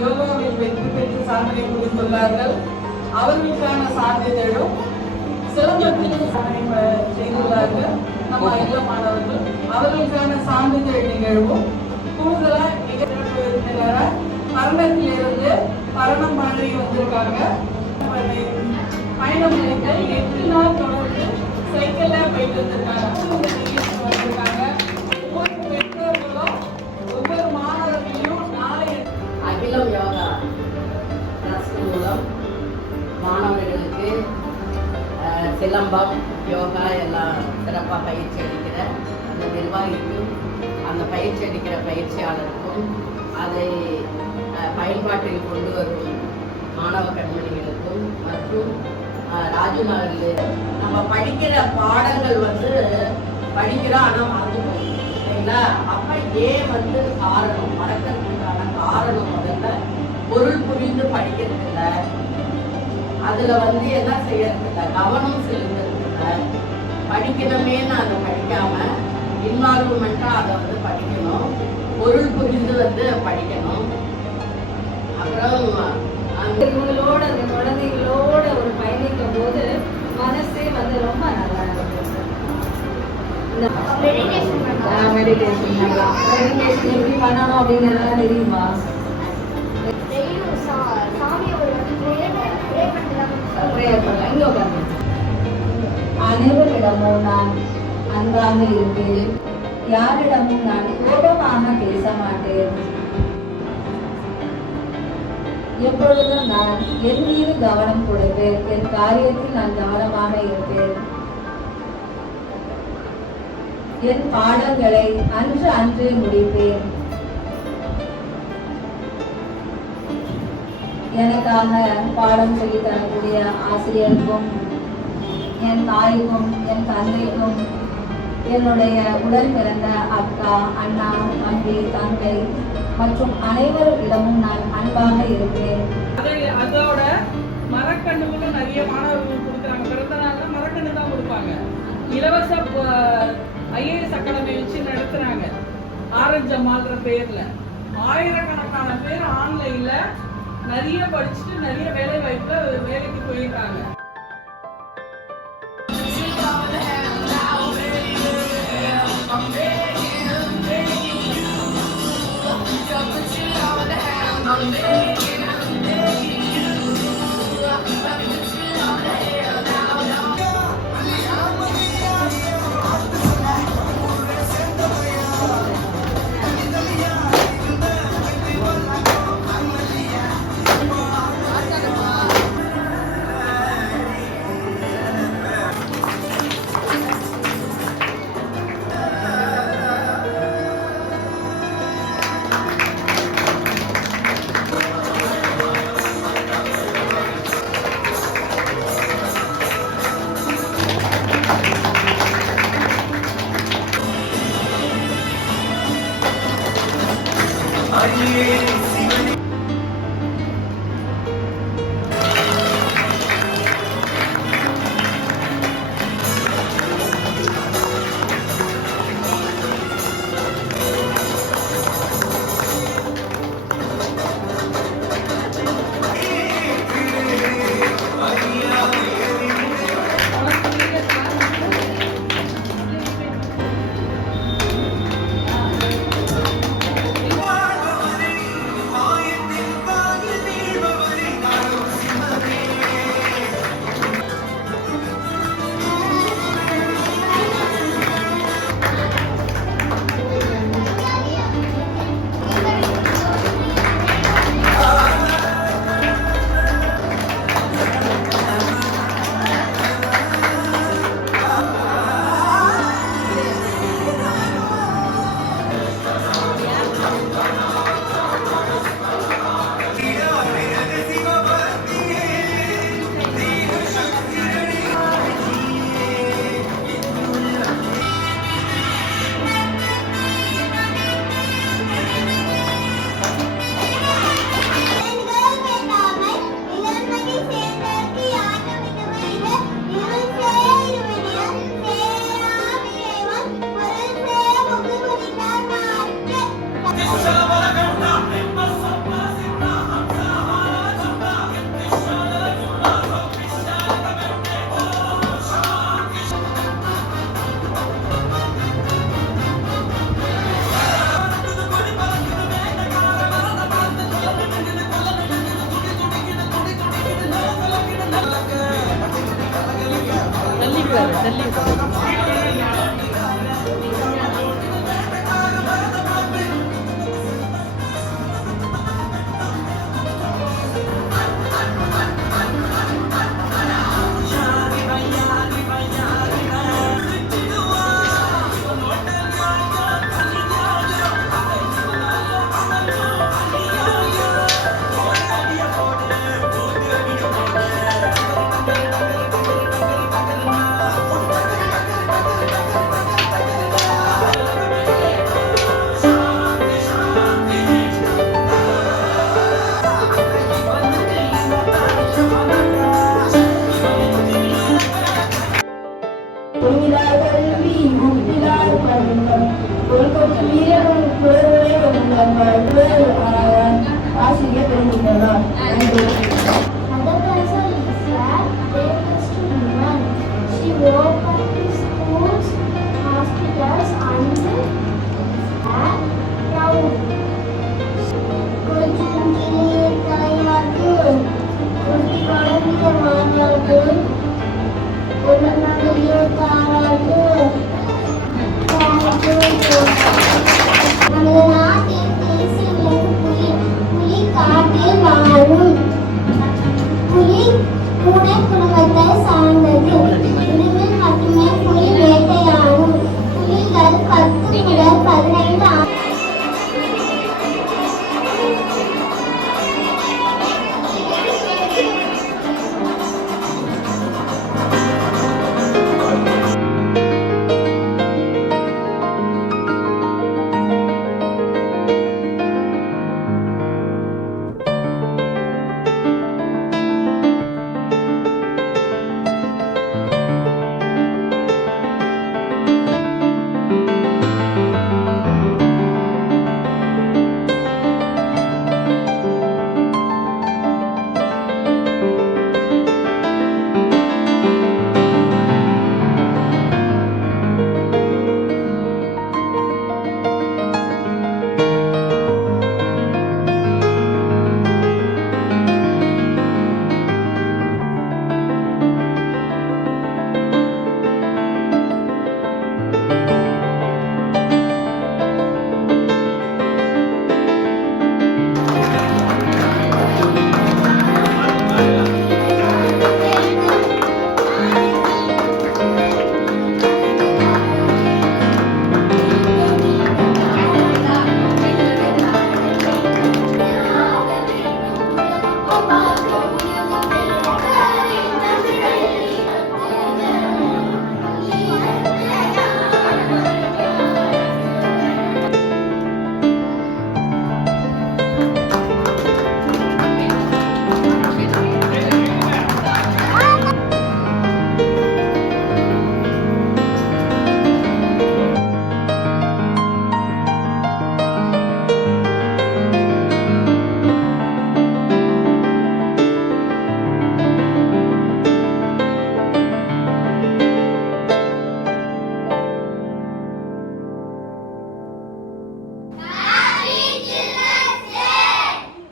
யோகாவில் வெற்றி பெற்று சாதனை புரிந்துள்ளார்கள். அவர்களுக்கான சான்றிதழும் சிலம்பத்திலும் சாதனை செய்துள்ளார்கள் நம்ம இல்ல மாணவர்கள். அவர்களுக்கான சான்றிதழ் நிகழ்வும் கூடுதலா நிகழ்வு விருந்தினராக மரணத்திலிருந்து மரணம் பண்ணி வந்திருக்காங்க. பயணம் முடிந்த 8 நாள் தொடர்ந்து சைக்கிள்ல போயிட்டு வந்திருக்காங்க. ஒவ்வொரு பெற்றோர்களும் ஒவ்வொரு மாணவர்களையும் நாளை அகிலம் யோகா ட்ரஸ்ட் மூலம் மாணவர்களுக்கு சிலம்பம் யோகா எல்லாம் சிறப்பாக பயிற்சி அளிக்கிற அந்த நிர்வாகிக்கும் அந்த பயிற்சி அளிக்கிற பயிற்சியாளருக்கும் அதை பயன்பாட்டில் கொண்டு வரும் மாணவ கண்மணிகளுக்கும் மற்றும் ராஜ்நகரில் நம்ம படிக்கிற பாடங்கள் படிக்கிறோம் ஆனால் மறந்து போகும் சரிங்களா. அப்போ ஏன் காரணம் மறக்கிறதுக்கான காரணம் முதல்ல பொருள் புரிந்து படிக்கிறது இல்லை, அதில் என்ன செய்யறது இல்லை, கவனம் செலுத்துறது இல்லை. படிக்கணுமேன்னு அதை படிக்காம இன்வால்வ்மெண்ட்டாக அதை படிக்கணும், பொருள் புரிந்து படிக்கணும். அப்புறம் இவங்களோட அந்த குழந்தைகளோட ஒரு பயணிக்கும் போது மனசே ரொம்ப நல்லா இருக்கும். மெடிடேஷன் எப்படி பண்ணணும் அப்படிங்கிறதெல்லாம் தெரியுமா? அனைவரிடமும் நான் அன்பாக இருப்பேன், யாரிடமும் நான் கோபமாக பேச மாட்டேன். எப்பொழுதும் நான் என் மீது கவனம் கொடுப்பேன், என் காரியத்தில் நான் கவனமாக இருப்பேன். என் பாடங்களை அன்றே முடிப்பேன். எனக்காக பாடம் சொல்லி தரக்கூடிய ஆசிரியருக்கும், என் தாய்க்கும், என் தந்தைக்கும், என்னுடைய உடன் பிறந்த அக்கா, அண்ணா, தம்பி, தங்கை மற்றும் அனைவரிடமும் நான் அன்பாக இருப்பேன். அதோட மரக்கன்றுகளும் நிறைய மாணவர்கள் கொடுக்குறாங்க. பிறந்த நாள்ல மரக்கன்று தான் கொடுப்பாங்க. இலவச IAS அகாடமி வச்சு நடத்துறாங்க. ஆரஞ்சு அம்மான்ற பேர்ல ஆயிரக்கணக்கான பேர் ஆன்லைன்ல நிறைய படிச்சுட்டு நிறைய வேலை வாய்ப்புல வேலைக்கு போயிருக்காங்க. வாசிக்க விரும்புகிறார். நன்றி. Mother Teresa is a bravest woman. She opened schools, hospitals, and proud. Kucing தலையாக்கு குட்டி வளர்ந்த மாணவர்கள் ஒரு நல்ல